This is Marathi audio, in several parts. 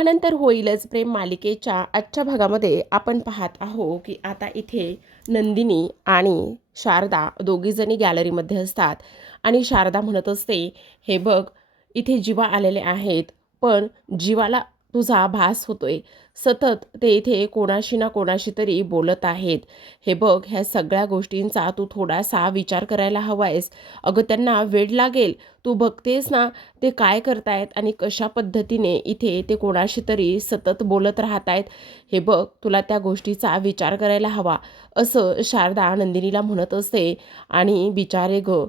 यानंतर होईलच प्रेम मालिकेच्या आजच्या भागामध्ये आपण पाहत आहो की आता इथे नंदिनी आणि शारदा दोघीजणी गॅलरीमध्ये असतात आणि शारदा म्हणत असते, हे बघ इथे जीवा आलेले आहेत, पण जीवाला तुझा भास होतोय. सतत ते इथे कोणाशी ना कोणाशी तरी बोलत आहेत. हे बघ, ह्या सगळ्या गोष्टींचा तू थोडासा विचार करायला हवायस. अगं त्यांना वेड लागेल. तू बघतेस ना ते काय करतायत आणि कशा पद्धतीने इथे ते कोणाशी तरी सतत बोलत राहतायत. हे बघ, तुला त्या गोष्टीचा विचार करायला हवा, असं शारदा नंदिनीला म्हणत असते. आणि बिचारे ग,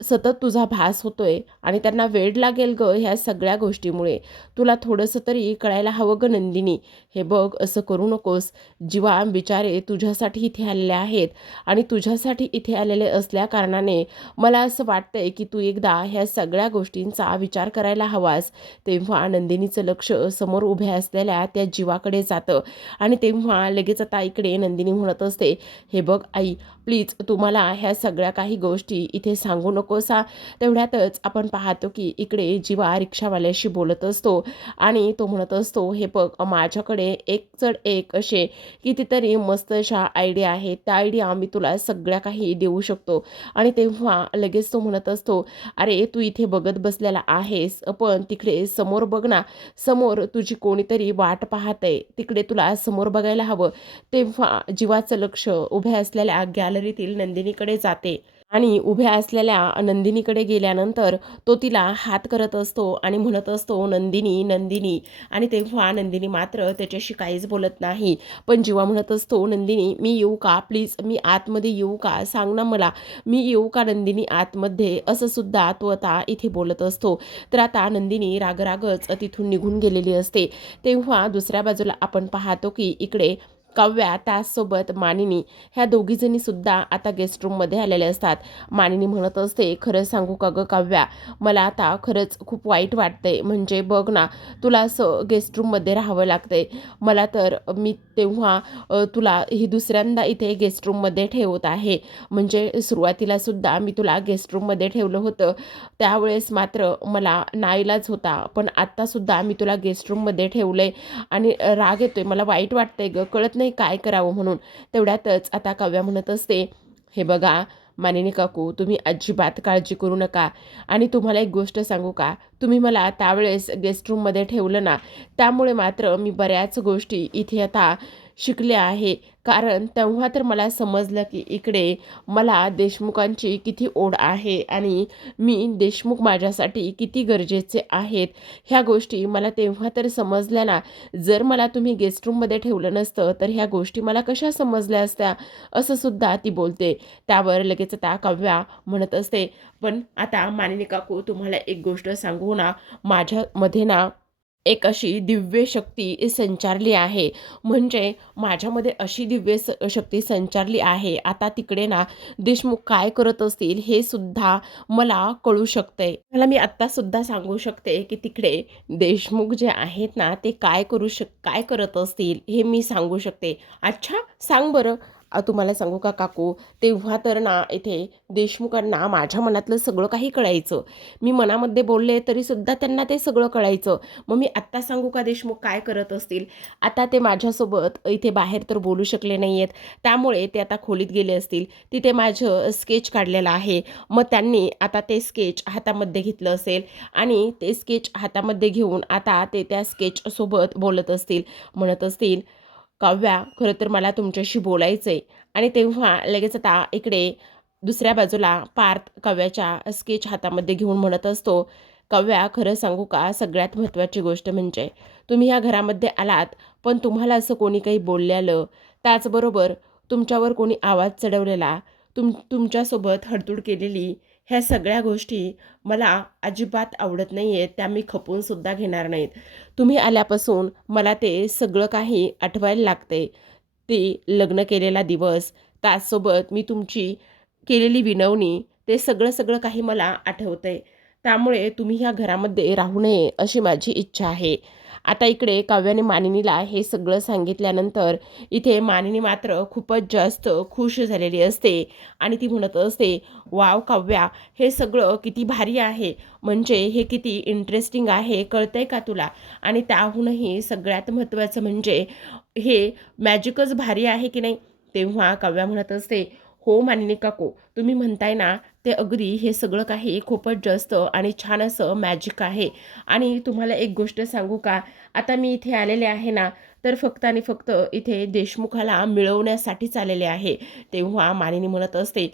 सतत तुझा भास होतोय आणि त्यांना वेड लागेल ग ह्या सगळ्या गोष्टीमुळे. तुला थोडंसं तरी कळायला हवं ग नंदिनी. हे बघ, असं करू नकोस. जीवा बिचारे तुझ्यासाठी इथे आलेले आहेत आणि तुझ्यासाठी इथे आलेले असल्या कारणाने मला असं वाटतंय की तू एकदा ह्या सगळ्या गोष्टींचा विचार करायला हवास. तेव्हा नंदिनीचं लक्ष समोर उभ्या असलेल्या त्या जीवाकडे जातं आणि तेव्हा लगेच आता इकडे नंदिनी म्हणत असते, हे बघ आई, प्लीज तुम्हाला ह्या सगळ्या काही गोष्टी इथे सांगू नकोसा. तेवढ्यातच आपण पाहतो की इकडे जीवा रिक्षावाल्याशी बोलत असतो आणि तो म्हणत असतो, हे बघ माझ्याकडे एक चढ एक असे कितीतरी मस्त अशा आयडिया आहेत. त्या आयडिया मी तुला सगळ्या काही देऊ शकतो. आणि तेव्हा लगेच तो म्हणत असतो, अरे तू इथे बघत बसलेला आहेस, पण तिकडे समोर बघ ना, समोर तुझी कोणीतरी वाट पाहते, तिकडे तुला समोर बघायला हवं. तेव्हा जीवाचं लक्ष उभ्या असलेल्या गॅलरीतील नंदिनीकडे जाते आणि उभ्या असलेल्या नंदिनीकडे गेल्यानंतर तो तिला हात करत असतो आणि म्हणत असतो, नंदिनी नंदिनी. आणि तेव्हा नंदिनी मात्र त्याच्याशी काहीच बोलत नाही. पण जीवा म्हणत असतो, नंदिनी मी येऊ का, प्लीज मी आतमध्ये येऊ का, सांग ना मला, मी येऊ का नंदिनी आतमध्ये, असं सुद्धा तो आता इथे बोलत असतो. तर आता नंदिनी रागरागच तिथून निघून गेलेली असते. तेव्हा दुसऱ्या बाजूला आपण पाहतो की इकडे काव्या त्याचसोबत मानिनी ह्या दोघीजणी सुद्धा आता गेस्ट रूममध्ये आलेल्या असतात. मानिनी म्हणत असते, खरं सांगू का गं काव्या, मला आता खरंच खूप वाईट वाटतंय. म्हणजे बघ ना, तुला असं गेस्ट रूममध्ये राहावं लागतंय. मला तर मी तेव्हा तुला ही दुसऱ्यांदा इथे गेस्ट रूममध्ये ठेवत आहे. म्हणजे सुरुवातीला सुद्धा मी तुला गेस्ट रूममध्ये ठेवलं होतं, त्यावेळेस मात्र मला नाईलाज होता. पण आत्तासुद्धा मी तुला गेस्ट रूममध्ये ठेवलंय आणि राग येतोय, मला वाईट वाटतंय गं, कळत नाही काय करावं म्हणून. तेवढ्यातच आता काव्या म्हणत असते, हे बघा मानिनी काकू, तुम्ही अजिबात काळजी करू नका. आणि तुम्हाला एक गोष्ट सांगू का, तुम्ही मला त्यावेळेस गेस्ट रूममध्ये ठेवलं ना, त्यामुळे मात्र मी बऱ्याच गोष्टी इथे आता शिकले आहे. कारण तेव्हा तर मला समजलं की इकडे मला देशमुखांची किती ओढ आहे आणि मी देशमुख माझ्यासाठी किती गरजेचे आहेत. ह्या गोष्टी मला तेव्हा तर समजल्या ना. जर मला तुम्ही गेस्ट रूममध्ये ठेवलं नसतं तर ह्या गोष्टी मला कशा समजल्या असत्या, असं सुद्धा ती बोलते. त्यावर लगेच त्या काव्या म्हणत असते, पण आता मानिनी काकू तुम्हाला एक गोष्ट सांगू ना, माझ्यामध्ये ना एक अशी दिव्य शक्ती संचारली आहे. म्हणजे माझ्यामध्ये अशी दिव्य शक्ती संचारली आहे, आता तिकडे ना देशमुख काय करत असतील हे सुद्धा मला कळू शकते. मला मी आत्तासुद्धा सांगू शकते की तिकडे देशमुख जे आहेत ना ते काय करत असतील हे मी सांगू शकते. अच्छा सांग बरं. तुम्हाला सांगू का काकू, तेव्हा तर ना इथे देशमुखांना माझ्या मनातलं सगळं काही कळायचं. मी मनामध्ये बोलले तरीसुद्धा त्यांना ते सगळं कळायचं. मग मी आत्ता सांगू का देशमुख काय करत असतील. आता ते माझ्यासोबत इथे बाहेर तर बोलू शकले नाही आहेत, त्यामुळे ते आता खोलीत गेले असतील. तिथे माझं स्केच काढलेलं आहे. मग त्यांनी आता ते स्केच हातामध्ये घेतलं असेल आणि ते स्केच हातामध्ये घेऊन आता ते त्या स्केचसोबत बोलत असतील. म्हणत असतील, काव्या खरं तर मला तुमच्याशी बोलायचं आहे. आणि तेव्हा लगेच आता इकडे दुसऱ्या बाजूला पार्थ काव्याच्या स्केच हातामध्ये घेऊन म्हणत असतो, काव्या खरं सांगू का, सगळ्यात महत्त्वाची गोष्ट म्हणजे तुम्ही ह्या घरामध्ये आलात, पण तुम्हाला असं कोणी काही बोललेलं, त्याचबरोबर तुमच्यावर कोणी आवाज चढवलेला, तुमच्यासोबत हडतूड केलेली, ह्या सगळ्या गोष्टी मला अजिबात आवडत नाही आहेत. त्या मी खपूनसुद्धा घेणार नाहीत. तुम्ही आल्यापासून मला ते सगळं काही आठवायला लागते. ते लग्न केलेला दिवस, त्याचसोबत मी तुमची केलेली विनवणी, ते सगळं काही मला आठवतंय. त्यामुळे तुम्ही ह्या घरामध्ये राहू नये अशी माझी इच्छा आहे. आता इकडे काव्याने मानिनीला हे सगळं सांगितल्यानंतर इथे मानिनी मात्र खूपच जास्त खुश झालेली असते आणि ती म्हणत असते, वाव काव्या, हे सगळं किती भारी आहे, म्हणजे हे किती इंटरेस्टिंग आहे कळतंय का तुला? आणि त्याहूनही सगळ्यात महत्त्वाचं म्हणजे हे मॅजिकच भारी आहे की नाही? तेव्हा काव्या म्हणत असते, हो मानिनी काकू, तुम्ही म्हणताय ना ते अगदी हे सगळं काही खूपच जास्त आणि छान असं मॅजिक आहे. आणि तुम्हाला एक गोष्ट सांगू का, आता मी इथे आलेले आहे ना, तर फक्त आणि फक्त इथे देशमुखाला मिळवण्यासाठीच आलेले आहे. तेव्हा मानिनी म्हणत असते,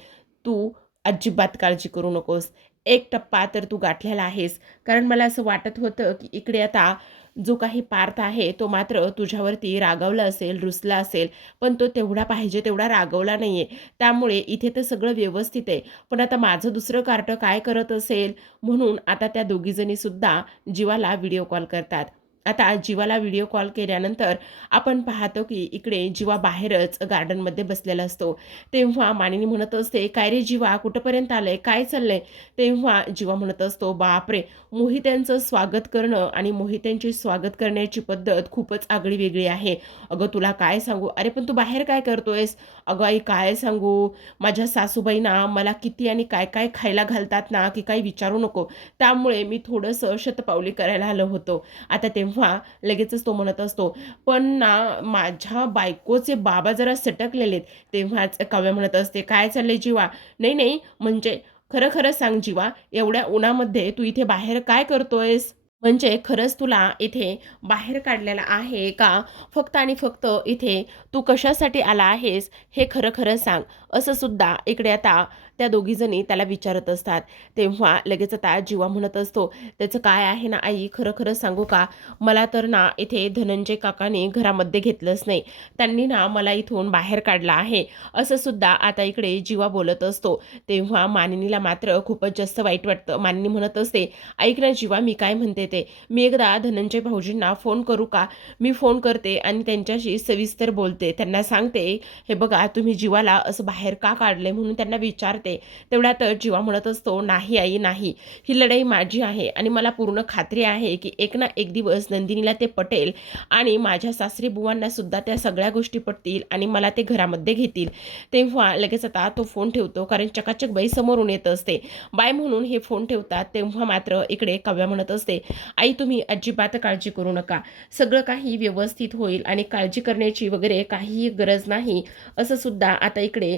तू अजिबात काळजी करू नकोस, एक टप्पा तर तू गाठलेला आहेस. कारण मला असं वाटत होतं की इकडे आता जो काही पार्थ आहे तो मात्र तुझ्यावरती रागावला असेल, रुसला असेल, पण तो तेवढा पाहिजे तेवढा रागवला नाहीये. त्यामुळे इथे तर सगळं व्यवस्थित आहे. पण आता माझं दुसरं कार्ट काय करत असेल, म्हणून आता त्या दोघीजणी सुद्धा जीवाला व्हिडिओ कॉल करतात. आता जीवाला व्हिडिओ कॉल केल्यानंतर आपण पाहतो की इकडे जीवा बाहेरच गार्डनमध्ये बसलेला असतो. तेव्हा मानिनी म्हणत असते, काय रे जीवा, कुठपर्यंत आलंय, काय चाललंय? तेव्हा जीवा म्हणत असतो, बापरे, मोहित्यांचं स्वागत करणं आणि मोहित्यांची स्वागत करण्याची पद्धत खूपच आगळी वेगळी आहे. अगं तुला काय सांगू, अरे पण तू बाहेर काय करतोयस? अगं आई काय सांगू, माझ्या सासूबाई ना मला किती आणि काय काय खायला घालतात ना की काही विचारू नको. त्यामुळे मी थोडंसं शतपावली करायला आलो होतो. आता तेव्हा लगेचच तो म्हणत असतो, पण ना माझ्या बायकोचे बाबा जरा सटकलेलेत. तेव्हाच काव्या म्हणत असते, काय चाललंय जीवा? नाही नाही, म्हणजे खरं खरं सांग जीवा, एवढ्या उन्हामध्ये तू इथे बाहेर काय करतोयस? म्हणजे खरंच तुला इथे बाहेर काढलेलं आहे का? फक्त आणि फक्त इथे तू कशासाठी आला आहेस हे खरं खरं सांग. असं सुद्धा इकडे आता त्या दोघीजणी त्याला विचारत असतात. तेव्हा लगेच आता जीवा म्हणत असतो, त्याचं काय आहे ना आई, खरं खरं सांगू का? मला तर ना इथे धनंजय काकाने घरामध्ये घेतलंच नाही. त्यांनी ना मला इथून बाहेर काढलं आहे. असं सुद्धा आता इकडे जीवा बोलत असतो. तेव्हा मानिनीला मात्र खूपच जास्त वाईट वाटतं. मानिनी म्हणत असते, ऐक ना जीवा, मी काय म्हणते ते, मी एकदा धनंजय भाऊजींना फोन करू का? मी फोन करते आणि त्यांच्याशी सविस्तर बोलते. त्यांना सांगते, हे बघा तुम्ही जीवाला असं बाहेर का काढले म्हणून त्यांना विचारते. तेवढ्यात जीवा म्हणत असतो, नाही आई नाही, ही लढाई माझी आहे आणि मला पूर्ण खात्री आहे की एक ना एक दिवस नंदिनीला ते पटेल आणि माझ्या सासरी बुवांना सुद्धा त्या सगळ्या गोष्टी पटतील आणि मला ते घरामध्ये घेतील. तेव्हा लगेच आता तो फोन ठेवतो, कारण चकाचक बाई समोरून येत असते. बाय म्हणून हे फोन ठेवतात. तेव्हा मात्र इकडे काव्या म्हणत असते, आई तुम्ही अजिबात काळजी करू नका, सगळं काही व्यवस्थित होईल आणि काळजी करण्याची वगैरे काहीही गरज नाही. असं सुद्धा आता इकडे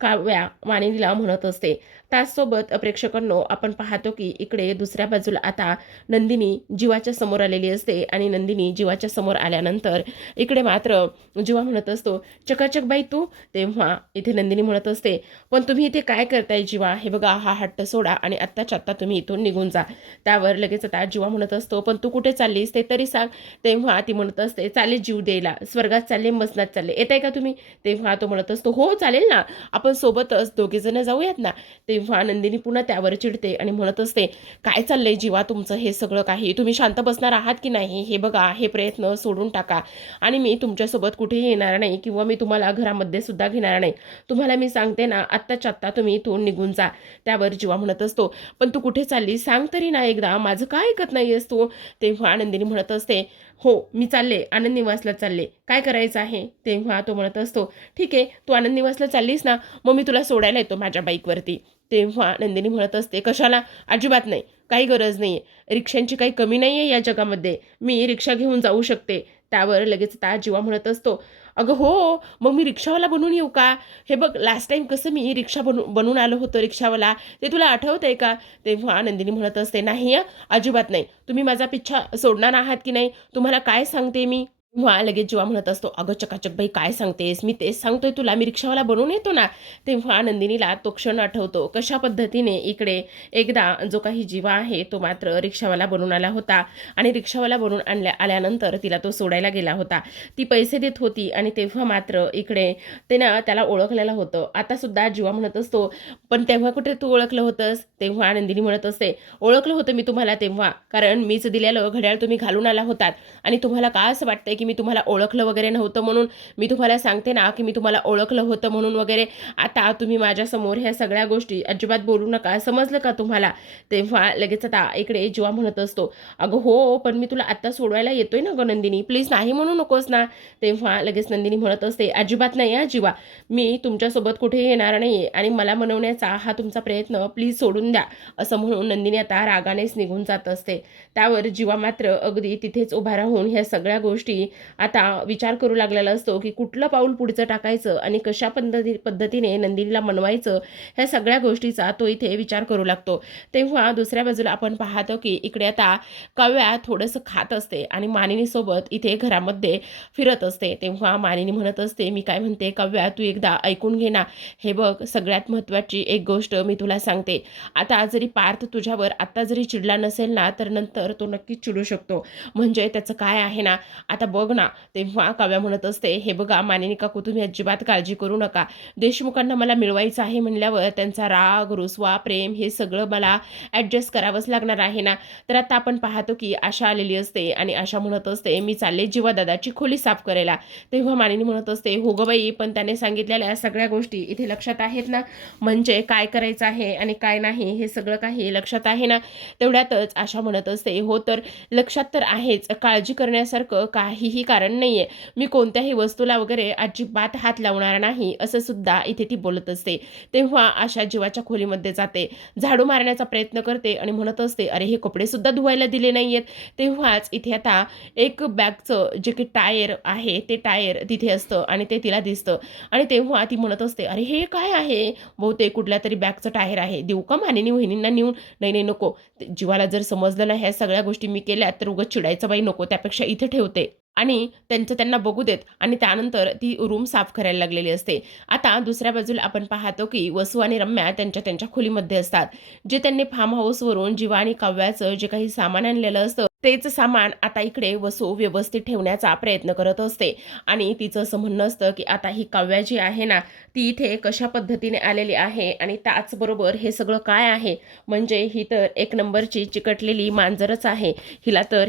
काव्या मानिनीला म्हणत असते. त्याचसोबत प्रेक्षकांनो आपण पाहतो की इकडे दुसऱ्या बाजूला आता नंदिनी जीवाच्या समोर आलेली असते आणि नंदिनी जीवाच्या समोर आल्यानंतर इकडे मात्र जीवा म्हणत असतो, चकाचक बाई तू? तेव्हा इथे नंदिनी म्हणत असते, पण तुम्ही इथे काय करताय जीवा? हे बघा हा हट्ट सोडा आणि आत्ताच्या आत्ता तुम्ही इथून निघून जा. त्यावर लगेच आता जीवा म्हणत असतो, पण तू कुठे चाललीस ते तरी सांग. तेव्हा ती म्हणत असते, चालेल जीव द्यायला, स्वर्गात चालले मसनात चालले, येत आहे का तुम्ही? तेव्हा तो म्हणत असतो, हो चालेल ना, आपण सोबतच दोघेजण जाऊयात ना. तेव्हा नंदिनी पुन्हा त्यावर चिडते आणि म्हणत असते, काय चाललंय जीवा तुमचं हे सगळं काही, तुम्ही शांत बसणार आहात की नाही? हे बघा हे प्रयत्न सोडून टाका आणि मी तुमच्यासोबत कुठेही येणार नाही किंवा मी तुम्हाला घरामध्ये सुद्धा घेणार नाही. तुम्हाला मी सांगते ना, आत्ताच्या आत्ता तुम्ही इथून निघून जा. त्यावर जीवा म्हणत असतो, पण तू कुठे चालली सांग तरी ना एकदा, माझं काय ऐकत नाहीयेस तू? तेव्हा नंदिनी म्हणत असते, हो मी चालले, आनंद निवासला चालले, काय करायचं आहे? तेव्हा तो म्हणत असतो, ठीक आहे तू आनंद निवासला चाललीस ना, मग मी तुला सोडायला येतो माझ्या बाईकवरती. तेव्हा नंदिनी म्हणत असते, कशाला? अजिबात नाही, काही गरज नाही आहे, रिक्षांची काही कमी नाही आहे या जगामध्ये, मी रिक्षा घेऊन जाऊ शकते. त्यावर लगेच आता जीवा म्हणत असतो, अगं हो, मग मी रिक्षावाला बनून येऊ का? हे बघ लास्ट टाईम कसं मी रिक्षा बनून आलो होतो रिक्षावाला, ते तुला आठवतं आहे का? तेव्हा नंदिनी म्हणत असते, नाही अजिबात नाही, तुम्ही माझा पिच्छा सोडणार आहात की नाही? तुम्हाला काय सांगते मी? तेव्हा लगेच जीवा म्हणत असतो, अगं चकाचक बाई काय सांगतेस, मी तेच सांगतोय तुला, मी रिक्षावाला बनवून येतो ना. तेव्हा नंदिनीला तो क्षण आठवतो, कशा पद्धतीने इकडे एकदा जो काही जीवा आहे तो मात्र रिक्षावाला बनून आला होता आणि रिक्षावाला बनून आल्यानंतर तिला तो सोडायला गेला होता. ती पैसे देत होती आणि तेव्हा मात्र इकडे त्याला ओळखलेलं होतं. आता सुद्धा जीवा म्हणत असतो, पण तेव्हा कुठे तू ओळखलं होतंस? तेव्हा नंदिनी म्हणत असते, ओळखलं होतं मी तुम्हाला तेव्हा, कारण मीच दिलेलं घड्याळ तुम्ही घालून आला होतात आणि तुम्हाला का असं वाटतंय की की मी तुम्हाला ओळखलं वगैरे नव्हतं म्हणून. मी तुम्हाला सांगते ना की मी तुम्हाला ओळखलं होतं म्हणून वगैरे. आता तुम्ही माझ्यासमोर ह्या सगळ्या गोष्टी अजिबात बोलू नका, समजलं का तुम्हाला? तेव्हा लगेच आता इकडे जीवा म्हणत असतो, "अगं हो, पण मी तुला आत्ता सोडवायला येतोय ना गं नंदिनी, प्लीज नाही म्हणू नकोस ना." तेव्हा लगेच नंदिनी म्हणत असते, "अजिबात नाही हां जीवा, मी तुमच्यासोबत कुठे येणार नाहीये आणि मला मनवण्याचा हा तुमचा प्रयत्न प्लीज सोडून द्या." असं म्हणून नंदिनी आता रागानेच निघून जात असते. त्यावर जीवा मात्र अगदी तिथेच उभा राहून ह्या सगळ्या गोष्टी आता विचार करू लागलेला असतो, की कुठलं पाऊल पुढचं टाकायचं आणि कशा पद्धतीने नंदिनीला मनवायचं, ह्या सगळ्या गोष्टीचा तो इथे विचार करू लागतो. तेव्हा दुसऱ्या बाजूला आपण पाहतो, की इकडे आता काव्या थोडंसं खात असते आणि मानिनीसोबत इथे घरामध्ये फिरत असते. तेव्हा मानिनी म्हणत असते, "मी काय म्हणते काव्या, तू एकदा ऐकून घे ना. हे बघ, सगळ्यात महत्त्वाची एक गोष्ट मी तुला सांगते. आता जरी पार्थ तुझ्यावर आत्ता जरी चिडला नसेल ना, तर नंतर तो नक्कीच चिडू शकतो. म्हणजे त्याचं काय आहे ना, आता बघ ना." तेव्हा काव्या म्हणत असते, "हे बघा मानिनी काकू, तुम्ही अजिबात काळजी करू नका. देशमुखांना मला मिळवायचं आहे म्हणल्यावर त्यांचा राग, रुसवा, प्रेम हे सगळं मला ॲडजस्ट करावंच लागणार आहे ना." तर आता आपण पाहतो, की आशा आलेली असते आणि आशा म्हणत असते, "मी चालले जीवादादाची खोली साफ करायला." तेव्हा मानिनी म्हणत असते, "हो गं बाई, पण त्याने सांगितलेल्या सगळ्या गोष्टी इथे लक्षात आहेत ना? म्हणजे काय करायचं आहे आणि काय नाही हे सगळं काही लक्षात आहे ना?" तेवढ्यातच आशा म्हणत असते, "हो, तर लक्षात तर आहेच. काळजी करण्यासारखं काहीही कारण नाहीये. मी कोणत्याही वस्तूला वगैरे अजिबात हात लावणार नाही." असं सुद्धा इथे ती बोलत असते. तेव्हा आशा जीवाच्या खोलीमध्ये जाते, झाडू मारण्याचा प्रयत्न करते आणि म्हणत असते, "अरे, हे कपडे सुद्धा धुवायला दिले नाहीयेत." तेव्हाच इथे आता एक बॅगचं जे काही टायर आहे, ते टायर तिथे असतं आणि ते तिला दिसतं आणि तेव्हा ती म्हणत असते, "अरे, हे काय आहे? बहुतेक कुठल्यातरी बॅगचं टायर आहे. देऊ का मानिनी वहिनींना नेऊन?" "नाही, नाही, नको. जीवाला जर समजलं ना ह्या सगळ्या गोष्टी मी केल्या, तर उगाच चिडायचं बाई नको. त्यापेक्षा इथे ठेवते." आणि त्यांचं त्यांना बघू देत आणि त्यानंतर ती रूम साफ करायला लागलेली असते. आता दुसऱ्या बाजूला आपण पाहतो, की वसू आणि रम्या त्यांच्या त्यांच्या खोलीमध्ये असतात. जे त्यांनी फार्म हाऊसवरून जीवा आणि काव्याचं जे काही सामान आणलेलं असतं, तेच सामान आता इकडे वसू व्यवस्थित ठेवण्याचा प्रयत्न करत असते आणि तिचं असं म्हणणं असतं, की आता ही काव्या जी आहे ना, ती इथे कशा पद्धतीने आलेली आहे आणि त्याचबरोबर हे सगळं काय आहे? म्हणजे ही तर एक नंबरची चिकटलेली मांजरच आहे. हिला तर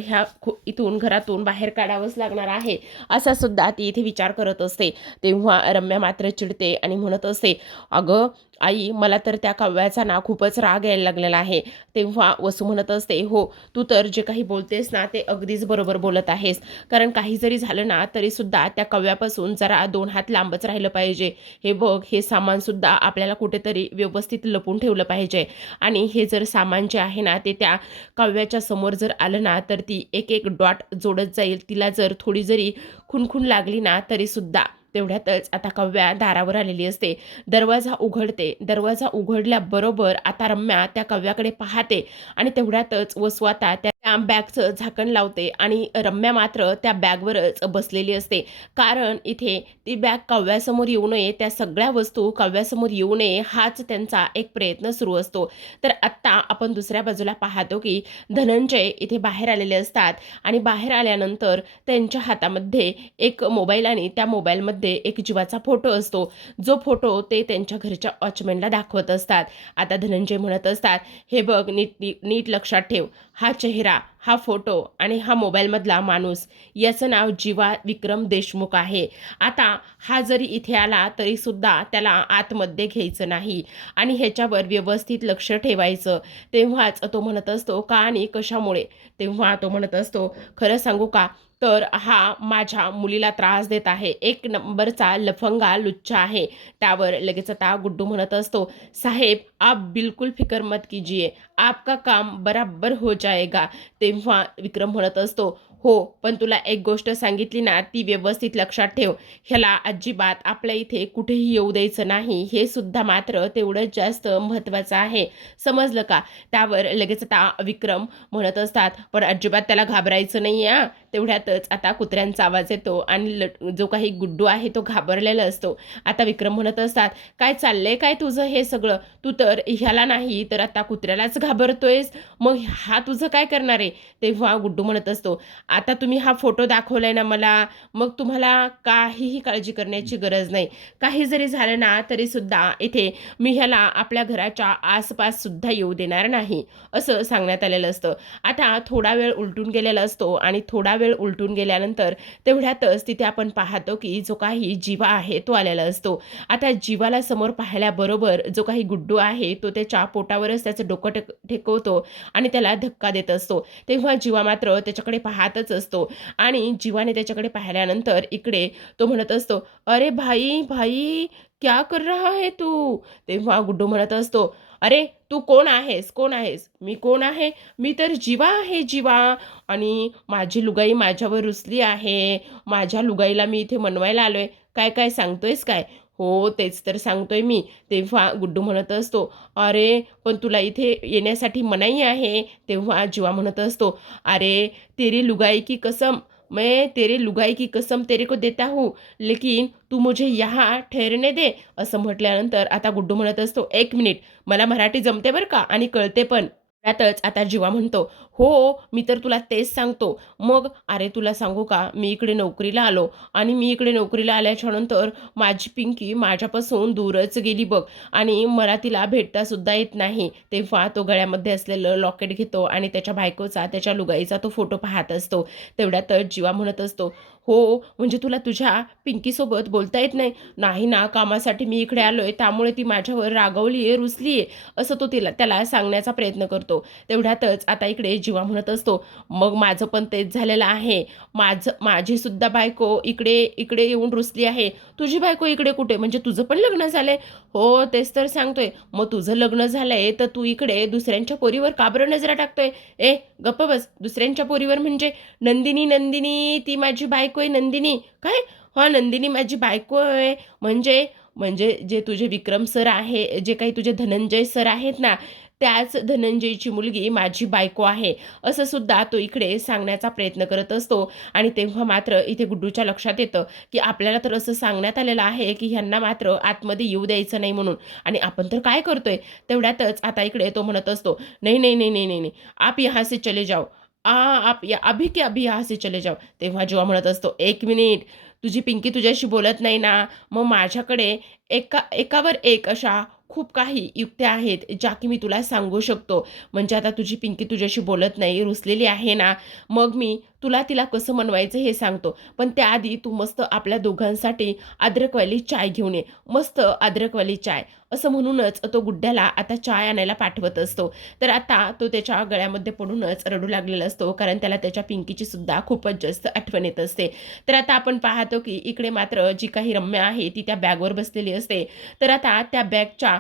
इथून घरातून बाहेर काढावंच लागणार आहे, असा सुद्धा ती इथे विचार करत असते. तेव्हा रम्या मात्र चिडते आणि म्हणत असते, "अगं आई, मला तर त्या काव्याचा ना खूपच राग यायला लागलेला आहे." तेव्हा वसू म्हणत असते, "हो, तू तर जे काही बोलतेस ना, ते अगदीच बरोबर बोलत आहेस. कारण काही जरी झालं ना, तरीसुद्धा त्या काव्यापासून जरा 2 हात लांबच राहिलं पाहिजे. हे बघ, हे सामानसुद्धा आपल्याला कुठेतरी व्यवस्थित लपवून ठेवलं पाहिजे आणि हे जर सामान जे आहे ना, ते त्या काव्याच्या समोर जर आलं ना, तर ती एक डॉट जोडत जाईल. तिला जर थोडी जरी खुणखुण लागली ना, तरीसुद्धा." तेवढ्यातच आता काव्या दारावर आलेली असते. दरवाजा उघडते. दरवाजा उघडल्याबरोबर आता रम्या त्या काव्याकडे पाहते आणि तेवढ्यातच वसू आता त्या बॅगचं झाकण लावते आणि रम्या मात्र त्या बॅगवरच बसलेली असते. कारण इथे ती बॅग काव्यासमोर येऊ नये, त्या सगळ्या वस्तू काव्यासमोर येऊ नये, हाच त्यांचा एक प्रयत्न सुरू असतो. तर आत्ता आपण दुसऱ्या बाजूला पाहतो, की धनंजय इथे बाहेर आलेले असतात आणि बाहेर आल्यानंतर त्यांच्या हातामध्ये एक मोबाईल आणि त्या मोबाईलमध्ये एक जीवाचा फोटो असतो. जो फोटो ते त्यांच्या घरच्या वॉचमॅनला दाखवत असतात. आता धनंजय म्हणत असतात, "हे बघ, नीट नीट नीट लक्षात ठेव. हा चेहरा, हा फोटो आणि हा मोबाईलमधला माणूस, याचं नाव जीवा विक्रम देशमुख आहे. आता हा जरी इथे आला तरीसुद्धा त्याला आतमध्ये घ्यायचं नाही आणि ह्याच्यावर व्यवस्थित लक्ष ठेवायचं." तेव्हाच तो म्हणत असतो, "का आणि कशामुळे?" तेव्हा तो म्हणत असतो, "खरं सांगू का? तर हा माझ्या मुलीला त्रास देत आहे. एक नंबरचा लफंगा लुच्चा आहे." त्यावर लगेच आता गुड्डू म्हणत असतो, "साहेब, आप बिल्कुल फिकर मत कीजिए. आपका काम बराबर हो जाएगा." तेव्हा विक्रम म्हणत असतो, "हो, पण तुला एक गोष्ट सांगितली ना, ती व्यवस्थित लक्षात ठेव. ह्याला अजिबात आपल्या इथे कुठेही येऊ द्यायचं नाही. हे सुद्धा मात्र तेवढंच जास्त महत्त्वाचं आहे. समजलं का?" त्यावर लगेच आता विक्रम म्हणत असतात, "पण अजिबात त्याला घाबरायचं नाही हां." तेवढ्यातच आता कुत्र्यांचा आवाज येतो आणि जो काही गुड्डू आहे तो घाबरलेला असतो. आता विक्रम म्हणत असतात, "काय चाललंय काय तुझं हे सगळं? तू तर ह्याला नाही तर आता कुत्र्यालाच घाबरतोयस. मग हा तुझं काय करणार आहे?" तेव्हा गुड्डू म्हणत असतो, "आता तुम्ही हा फोटो दाखवलाय ना मला, मग तुम्हाला काहीही काळजी करण्याची गरज नाही. काही जरी झालं ना तरीसुद्धा इथे मी ह्याला आपल्या घराच्या आसपास सुद्धा येऊ देणार नाही." असं सांगण्यात आलेलं असतं. आता थोडा वेळ उलटून गेलेला असतो आणि थोडा वेळ उलटून गेल्यानंतर तेवढ्यातच तिथे आपण पाहतो की जो काही जीवा आहे तो आलेला असतो. आता जीवाला समोर पाहिल्याबरोबर जो काही गुड्डू आहे तो त्याच्या पोटावरच त्याचं डोकं टेकवतो आणि त्याला धक्का देत असतो. तेव्हा जीवा मात्र त्याच्याकडे पाहतच असतो आणि जीवाने त्याच्याकडे पाहिल्यानंतर इकडे तो म्हणत असतो, "अरे भाई, भाई क्या कर रहा है तू?" तेव्हा गुड्डू म्हणत असतो, "अरे तू कोण आहेस? कोण आहेस?" "मी कोण आहे? मी तर जीवा आहे, जीवा. आणि माझी लुगाई माझ्यावर रुसली आहे. माझ्या लुगाईला मी इथे मनवायला आलोय. काय काय सांगतोयस काय?" "हो, तेच तर सांगतोय मी." तेव्हा गुड्डू म्हणत असतो, "अरे, पण तुला इथे येण्यासाठी मनाई आहे." तेव्हा जीवा म्हणत असतो, "अरे, तेरी लुगाई की कसम, मैं तेरे लुगाई की कसम तेरे को देता हूँ, लेकिन तू मुझे यहाँ ठहरने दे." असं म्हटल्यानंतर आता गुड्डू म्हणत असतो, "एक मिनिट, मला मराठी जमते बरं का आणि कळते पण." त्यातच आता जीवा म्हणतो, "हो, मी तर तुला तेच सांगतो." मग अरे तुला सांगू का, मी इकडे नोकरीला आलो आणि मी इकडे नोकरीला आल्याच्यानंतर माझी पिंकी माझ्यापासून दूरच गेली बघ आणि मला तिला भेटता सुद्धा येत नाही. तेव्हा तो गळ्यामध्ये असलेलं लॉकेट घेतो आणि त्याच्या बायकोचा, त्याच्या लुगाईचा तो फोटो पाहत असतो. तेवढ्यातच जीवा म्हणत असतो, "हो, म्हणजे तुला तुझ्या पिंकीसोबत बोलता येत नाही?" "नाही ना, कामासाठी मी इकडे आलोय, त्यामुळे ती माझ्यावर रागावली आहे, रुसली आहे." असं तो त्याला सांगण्याचा प्रयत्न करतो. तेवढ्यातच आता इकडे जीवा म्हणत असतो, "मग माझं पण तेच झालेलं आहे. माझी सुद्धा बायको इकडे इकडे येऊन रुसली आहे. तुझी बायको इकडे कुठे? म्हणजे तुझं पण लग्न झालंय?" "हो, तेच तर सांगतोय." "मग तुझं लग्न झालंय, तर तू इकडे दुसऱ्यांच्या पोरीवर का बरं नजरा टाकतोय?" "ए, गप्प बस. दुसऱ्यांच्या पोरीवर म्हणजे नंदिनी, नंदिनी ती माझी बायको आहे नंदिनी." "काय? हां, नंदिनी माझी बायको आहे." म्हणजे म्हणजे जे तुझे विक्रम सर आहे, जे काही तुझे धनंजय सर आहेत ना, त्याच धनंजयची मुलगी माझी बायको आहे, असं सुद्धा तो इकडे सांगण्याचा प्रयत्न करत असतो. आणि तेव्हा मात्र इथे गुड्डूच्या लक्षात येतं, की आपल्याला तर असं सांगण्यात आलेलं आहे, की ह्यांना मात्र आतमध्ये येऊ द्यायचं नाही म्हणून आणि आपण तर काय करतोय? तेवढ्यातच आता इकडे तो म्हणत असतो, "नहीं, नहीं, नहीं, नहीं, नहीं, नहीं, आप यहाँ से चले जाओ. आप या अभी के अभी यहाँ से चले जाओ." तेव्हा जेव्हा म्हणत असतो, "एक मिनिट, तुझी पिंकी तुझ्याशी बोलत नाही ना, मग माझ्याकडे एकावर एक अशा खूप काही युक्त्या आहेत, ज्या की मी तुला सांगू शकतो. म्हणजे आता तुझी पिंकी तुझ्याशी बोलत नाही, रुसलेली आहे ना, मग मी तुला तिला कसं मनवायचं हे सांगतो. पण त्याआधी तू मस्त आपल्या दोघांसाठी अद्रकवाली चाय घेऊन ये. मस्त अद्रकवाली चाय." असं म्हणूनच तो गुड्ड्याला आता चाय आणायला पाठवत असतो. तर आता तो त्याच्या गळ्यामध्ये पडूनच रडू लागलेला असतो, कारण त्याला त्याच्या पिंकीची सुद्धा खूपच जास्त आठवण येत असते. तर आता आपण पाहतो, की इकडे मात्र जी काही रम्या आहे, ती त्या बॅगवर बसलेली असते. तर आता त्या बॅगच्या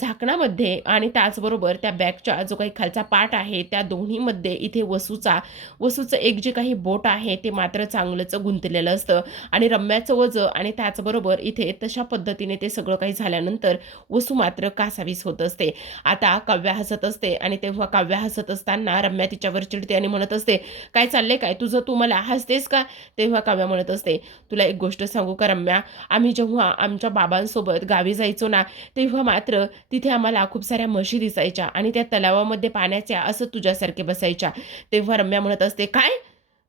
झाकणामध्ये आणि त्याचबरोबर त्या बॅगच्या जो काही खालचा पार्ट आहे, त्या दोन्हीमध्ये इथे वसूचं एक जे काही बोट आहे, ते मात्र चांगलंच गुंतलेलं असतं आणि रम्याचं वजं आणि त्याचबरोबर इथे तशा पद्धतीने ते सगळं काही झाल्यानंतर वसू मात्र कासावीस होत असते. आता काव्या हसत असते आणि तेव्हा काव्या हसत असताना रम्या तिच्यावर चिडते आणि म्हणत असते, "काय चाललंय काय तुझं? तू मला हसतेस का?" तेव्हा काव्या म्हणत असते, "तुला एक गोष्ट सांगू का रम्या? आम्ही जेव्हा आमच्या बाबांसोबत गावी जायचो ना, तेव्हा मात्र तिथे आम्हाला खूप साऱ्या म्हशी दिसायच्या आणि त्या तलावामध्ये पाण्याच्या असं तुझ्यासारखे बसायच्या." तेव्हा रम्या म्हणत असते, "काय?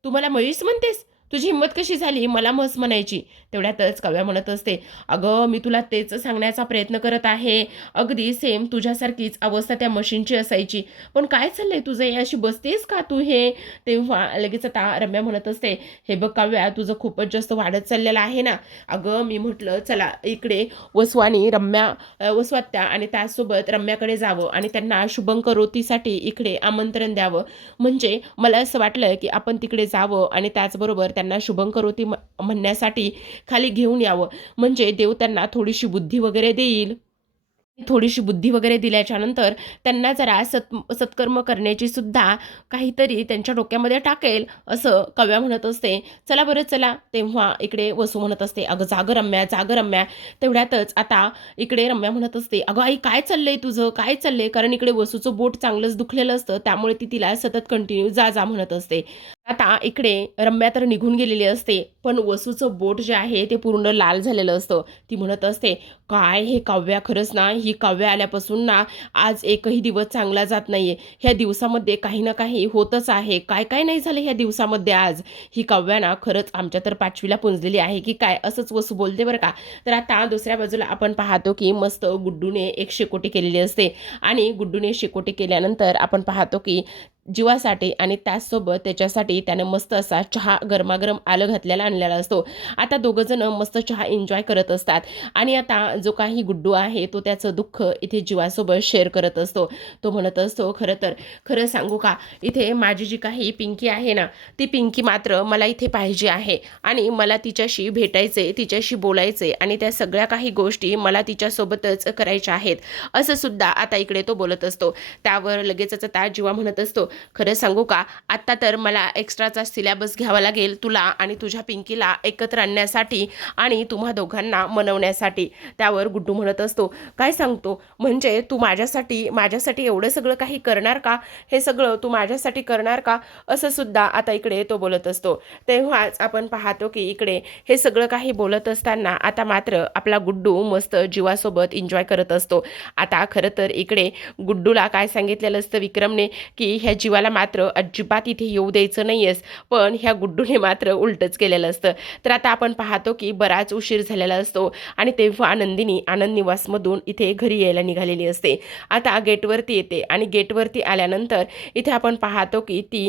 तू मला म्हैस म्हणतेस? तुझी हिंमत कशी झाली मला म्हस म्हणायची?" तेवढ्यातच काव्या म्हणत असते, "अगं, मी तुला तेच सांगण्याचा प्रयत्न करत आहे. अगदी सेम तुझ्यासारखीच अवस्था त्या म्हशींची असायची. पण काय चाललंय तुझं हे? अशी बसतेस का तू हे?" तेव्हा लगेच आता रम्या म्हणत असते, "हे बघ काव्या, तुझं खूपच जास्त वाढत चाललेलं आहे ना." "अगं, मी म्हटलं चला इकडे वसू आणि वसू आत्या आणि त्याचसोबत रम्याकडे जावं आणि त्यांना शुभंकरोतीसाठी इकडे आमंत्रण द्यावं. म्हणजे मला असं वाटलं, की आपण तिकडे जावं आणि त्याचबरोबर त्यांना शुभंकरोती म्हणण्यासाठी खाली घेऊन यावं. म्हणजे देव त्यांना थोडीशी बुद्धी वगैरे देईल. थोडीशी बुद्धी वगैरे दिल्याच्यानंतर त्यांना जरा सत्कर्म करण्याची सुद्धा काहीतरी त्यांच्या डोक्यामध्ये टाकेल." असं काव्या म्हणत असते. "चला बरं चला." तेव्हा इकडे वसू म्हणत असते, "अगं जाग रम्या, जाग रम्या." तेवढ्यातच आता इकडे रम्या म्हणत असते, "अगं आई काय चाललंय तुझं? काय चाललंय?" कारण इकडे वसूचं बोट चांगलंच दुखलेलं असतं. त्यामुळे ती तिला सतत कंटिन्यू जा, जा म्हणत असते. आता इकडे रम्या तर निघून गेलेली असते. पण वसूचं बोट जे आहे ते पूर्ण लाल झालेलं असतं. ती म्हणत असते, "काय हे काव्या, खरंच ना ही काव्या आल्यापासून ना आज एकही दिवस चांगला जात नाहीये. ह्या दिवसामध्ये काही ना काही होतच आहे. काय काय नाही झालं ह्या दिवसामध्ये आज. ही काव्या ना खरंच आमच्या तर पाचवीला पुंजलेली आहे की काय?" असंच वसू बोलते बरं का. तर आता दुसऱ्या बाजूला आपण पाहतो की मस्त गुड्डूने एक शेकोटी केलेली असते आणि गुड्डूने शेकोटी केल्यानंतर आपण पाहतो की जीवासाठी आणि त्याचसोबत त्याच्यासाठी त्यानं मस्त असा चहा गरमागरम आलं घातलेला आणलेला असतो. आता दोघंजण मस्त चहा एन्जॉय करत असतात आणि आता जो काही गुड्डू आहे तो त्याचं दुःख इथे जीवासोबत शेअर करत असतो. तो म्हणत असतो, खरं सांगू का, इथे माझी जी काही पिंकी आहे ना, ती पिंकी मात्र मला इथे पाहिजे आहे आणि मला तिच्याशी भेटायचे, तिच्याशी बोलायचे आणि त्या सगळ्या काही गोष्टी मला तिच्यासोबतच करायच्या आहेत, असं सुद्धा आता इकडे तो बोलत असतो. त्यावर लगेचच आता जीवा म्हणत असतो, खरं सांगू का, आत्ता तर मला एक्स्ट्राचा सिलेबस घ्यावा लागेल तुला आणि तुझ्या पिंकीला एकत्र आणण्यासाठी आणि तुम्हा दोघांना मनवण्यासाठी. त्यावर गुड्डू म्हणत असतो, काय सांगतो, म्हणजे तू माझ्यासाठी एवढं सगळं काही करणार का, हे सगळं तू माझ्यासाठी करणार का, असं सुद्धा आता इकडे तो बोलत असतो. तेव्हाच आपण पाहतो की इकडे हे सगळं काही बोलत असताना आता मात्र आपला गुड्डू मस्त जीवासोबत एन्जॉय करत असतो. आता खरं तर इकडे गुड्डूला काय सांगितलेलं असतं विक्रमने, की ह्या जीवाला मात्र अजिबात इथे येऊ द्यायचं नाहीयेस, पण ह्या गुड्डूने मात्र उलटच केलेलं असतं. तर आता आपण पाहतो की बराच उशीर झालेला असतो आणि तेव्हा नंदिनी आनंद निवासमधून इथे घरी यायला निघालेली असते. आता गेटवरती येते आणि गेटवरती आल्यानंतर इथे आपण पाहतो की ती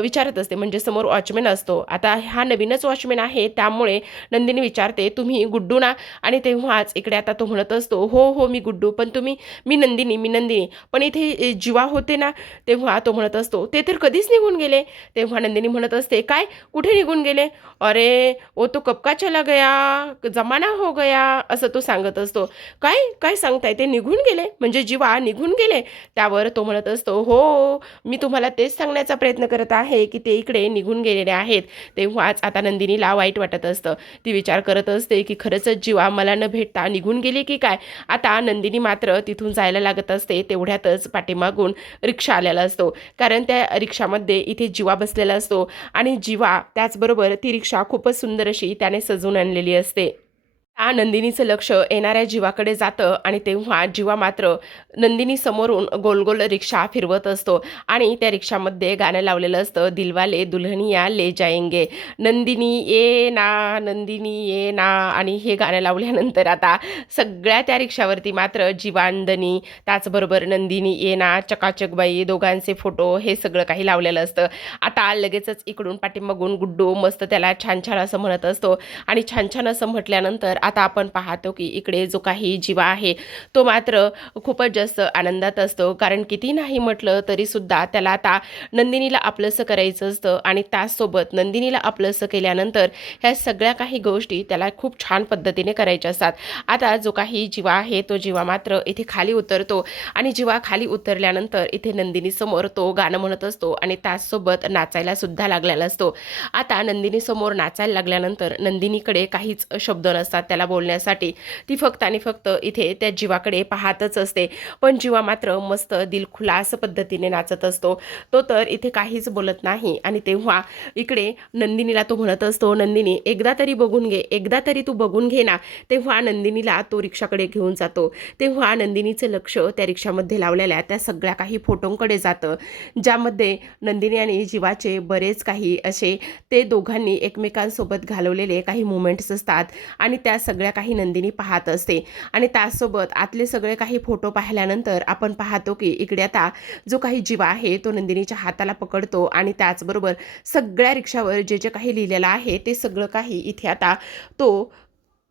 विचारत असते, म्हणजे समोर वॉचमॅन असतो. आता हा नवीनच वॉचमॅन आहे, त्यामुळे नंदिनी विचारते, तुम्ही गुड्डू ना? आणि तेव्हाच इकडे आता तो म्हणत असतो, हो हो मी गुड्डू, पण तुम्ही? मी नंदिनी, पण इथे जीवा होते ना? तेव्हा तो म्हणत असतो, ते तर कधीच निघून गेले. तेव्हा नंदिनी म्हणत असते, काय, कुठे निघून गेले? अरे वो तो कब का चला गया, जमाना हो गया, असं तो सांगत असतो. काय काय सांगताय, ते निघून गेले म्हणजे जीवा निघून गेले? त्यावर तो म्हणत असतो, हो मी तुम्हाला तेच सांगण्याचा प्रयत्न करत आहे की ते इकडे निघून गेलेले आहेत. तेव्हाच आता नंदिनीला वाईट वाटत असतं. ती विचार करत असते की खरंच जीवा मला न भेटता निघून गेली की काय. आता नंदिनी मात्र तिथून जायला लागत असते. तेवढ्यातच पाठीमागून रिक्षा आलेला असतो, कारण त्या रिक्षामध्ये इथे जीवा बसलेला असतो आणि जीवा त्याचबरोबर ती रिक्षा खूपच सुंदर अशी त्याने सजवून आणलेली असते. त्या नंदिनीचं लक्ष येणाऱ्या जीवाकडे जातं आणि तेव्हा जीवा मात्र नंदिनी समोरून गोल गोल रिक्षा फिरवत असतो आणि त्या रिक्षामध्ये गाणं लावलेलं असतं, दिलवाले दुल्हनिया ले जाएंगे, नंदिनी ये ना, नंदिनी ये ना. आणि हे गाणं लावल्यानंतर आता सगळ्या त्या रिक्षावरती मात्र जीवांदनी त्याचबरोबर नंदिनी ये ना, चकाचकबाई दोघांचे फोटो हे सगळं काही लावलेलं असतं. आता लगेचच इकडून पाठीमागून गुड्डू मस्त त्याला छान छान असं म्हणत असतो आणि छान छान असं म्हटल्यानंतर आता आपण पाहतो की इकडे जो काही जीवा आहे तो मात्र खूपच जास्त आनंदात असतो, कारण किती नाही म्हटलं तरी सुद्धा त्याला आता नंदिनीला आपलंसं करायचं असतं आणि त्याचसोबत नंदिनीला आपलंसं केल्यानंतर ह्या सगळ्या काही गोष्टी त्याला खूप छान पद्धतीने करायच्या असतात. आता जो काही जीवा आहे तो जीवा मात्र इथे खाली उतरतो आणि जीवा खाली उतरल्यानंतर इथे नंदिनी समोर तो गाणं म्हणत असतो आणि त्याचसोबत नाचायला सुद्धा लागलेला असतो. आता नंदिनी समोर नाचायला लागल्यानंतर नंदिनीकडे काहीच शब्द नसतात त्याला बोलण्यासाठी. ती फक्त आणि फक्त इथे त्या जीवाकडे पाहतच असते, पण जीवा मात्र मस्त दिलखुलास पद्धतीने नाचत असतो. तो तर इथे काहीच बोलत नाही आणि तेव्हा इकडे नंदिनीला तो म्हणत असतो, नंदिनी एकदा तरी बघून घे, एकदा तरी तू बघून घे ना. तेव्हा नंदिनीला तो रिक्षाकडे घेऊन जातो. तेव्हा नंदिनीचं लक्ष त्या रिक्षामध्ये लावलेल्या त्या सगळ्या काही फोटोंकडे जातं, ज्यामध्ये नंदिनी आणि जीवाचे बरेच काही असे ते दोघांनी एकमेकांसोबत घालवलेले काही मोमेंट्स असतात आणि त्या सगळ्या काही नंदिनी पाहत असते. आणि त्यासोबत आतले सगळे काही फोटो पाहिल्यानंतर आपण पाहतो की इकडे आता जो काही जीवा आहे तो नंदिनीच्या हाताला पकडतो आणि त्याचबरोबर सगळ्या रिक्षावर जे जे काही लिहिलेलं आहे ते सगळं काही इथे आता तो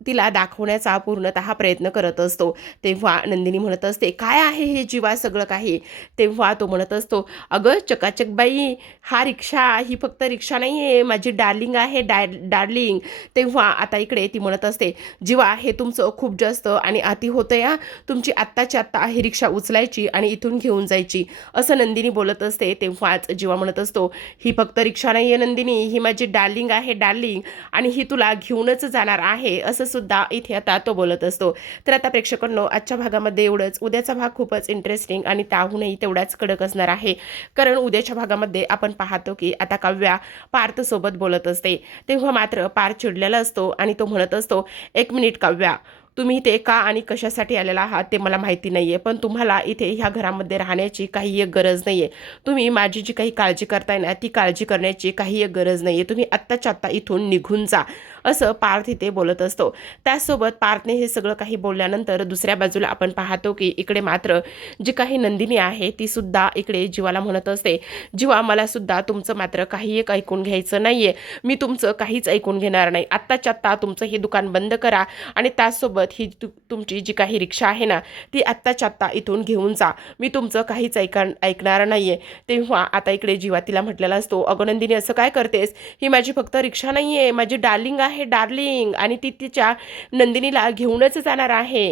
तिला दाखवण्याचा पूर्णतः प्रयत्न करत असतो. तेव्हा नंदिनी म्हणत असते, काय आहे हे जीवा सगळं काही? तेव्हा तो म्हणत असतो, अगं चकाचकबाई, हा रिक्षा ही फक्त रिक्षा नाही आहे, माझी डार्लिंग आहे, डार्लिंग. तेव्हा आता इकडे ती म्हणत असते, जीवा हे तुमचं खूप जास्त आणि अति होतं या, तुमची आत्ताची आत्ता ही रिक्षा उचलायची आणि इथून घेऊन जायची, असं नंदिनी बोलत असते. तेव्हाच जीवा म्हणत असतो, ही फक्त रिक्षा नाही आहे नंदिनी, ही माझी डार्लिंग आहे, डार्लिंग, आणि ही तुला घेऊनच जाणार आहे, असं सुद्धा इथे आता तो बोलत असतो. तर आता प्रेक्षकांनो, आजच्या भागामध्ये एवढंच. उद्याचा भाग खूपच इंटरेस्टिंग आणि त्याहूनही तेवढाच कडक असणार आहे, कारण उद्याच्या भागामध्ये आपण पाहतो की आता काव्या पार्थ सोबत बोलत असते. तेव्हा मात्र पार्थ चिडलेला असतो आणि तो म्हणत असतो, एक मिनिट काव्या, तुम्ही इथे का आणि कशासाठी आलेला आहात ते मला माहिती नाही आहे, पण तुम्हाला इथे ह्या घरामध्ये राहण्याची काही एक गरज नाही आहे. तुम्ही माझी जी काही काळजी करताय ना, ती काळजी करण्याची काही एक गरज नाही आहे. तुम्ही आत्ताच्या आत्ता इथून निघून जा, असं पार्थ इथे बोलत असतो. त्याचसोबत पार्थने हे सगळं काही बोलल्यानंतर दुसऱ्या बाजूला आपण पाहतो की इकडे मात्र जी काही नंदिनी आहे ती सुद्धा इकडे जीवाला म्हणत असते, जीवा मला सुद्धा तुमचं मात्र काही एक ऐकून घ्यायचं नाहीये, मी तुमचं काहीच ऐकून घेणार नाही. आत्ताच्या आत्ता तुमचं हे दुकान बंद करा आणि त्याचसोबत ही तुमची जी काही रिक्षा आहे ना ती आत्ताच्या आत्ता इथून घेऊन जा, मी तुमचं काहीच ऐकणार नाहीये. तेव्हा आता इकडे जीवा तिला म्हटलेला असतो, अगं नंदिनी असं काय करतेस, ही माझी फक्त रिक्षा नाही आहे, माझी डार्लिंग आहे, डार्लिंग, आणि ती तिच्या नंदिनीला घेऊनच जाणार आहे.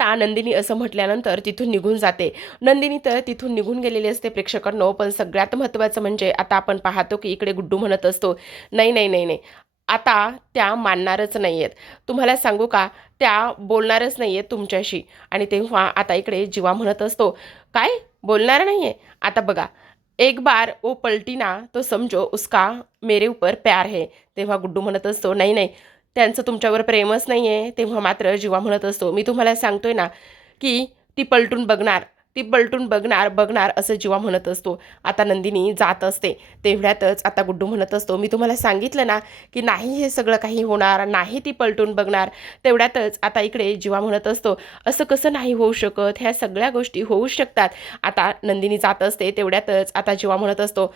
आता नंदिनी असं म्हटल्यानंतर तिथून निघून जाते. नंदिनी तर तिथून निघून गेलेली असते प्रेक्षकांनो. पण सगळ्यात महत्त्वाचं म्हणजे आता आपण पाहतो की इकडे गुड्डू म्हणत असतो, नाही नाही नाही नाही, आता त्या मानणारच नाही आहेत, तुम्हाला सांगू का, त्या बोलणारच नाही आहेत तुमच्याशी. आणि तेव्हा आता इकडे जीवा म्हणत असतो, काय बोलणार नाही आहे, आता बघा, एक बार वो पलटी ना तो समजो उसका मेरे ऊपर प्यार है. तेव्हा गुड्डू म्हणत असतो, नाही नाही, त्यांचं तुमच्यावर प्रेमच नाही आहे. तेव्हा मात्र जीवा म्हणत असतो, मी तुम्हाला सांगतोय ना की ती पलटून बघणार, ती पलटून बघणार बघणार, असं जीवा म्हणत असतो. आता नंदिनी जात असते. तेवढ्यातच आता गुड्डू म्हणत असतो, मी तुम्हाला सांगितलं ना की नाही हे सगळं काही होणार नाही, ती पलटून बघणार. तेवढ्यातच आता इकडे जीवा म्हणत असतो, असं कसं नाही होऊ शकत, ह्या सगळ्या गोष्टी होऊ शकतात. आता नंदिनी जात असते. तेवढ्यातच आता जीवा म्हणत असतो,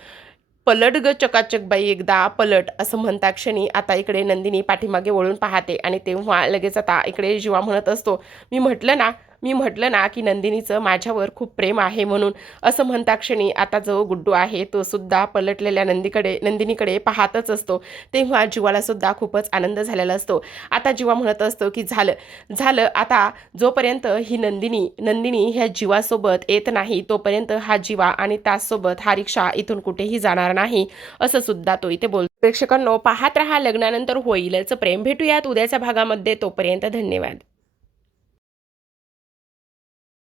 पलट ग चकाचक बाई एकदा पलट, असं म्हणता क्षणी आता इकडे नंदिनी पाठीमागे वळून पाहते. आणि तेव्हा लगेच आता इकडे जीवा म्हणत असतो, मी म्हटलं ना की नंदिनीचं माझ्यावर खूप प्रेम आहे म्हणून, असं म्हणता क्षणी आता जो गुड्डू आहे तो सुद्धा पलटलेल्या नंदिनीकडे पाहतच असतो. तेव्हा जीवाला सुद्धा खूपच आनंद झालेला असतो. आता जीवा म्हणत असतो की झालं आता, जोपर्यंत ही नंदिनी ह्या जीवासोबत येत नाही तोपर्यंत हा जीवा आणि त्याचसोबत हा रिक्षा इथून कुठेही जाणार नाही, असं सुद्धा तो इथे बोलतो. प्रेक्षकांनो, पाहत रहा लग्नानंतर होईलच प्रेम. भेटूयात उद्याच्या भागामध्ये. तोपर्यंत धन्यवाद.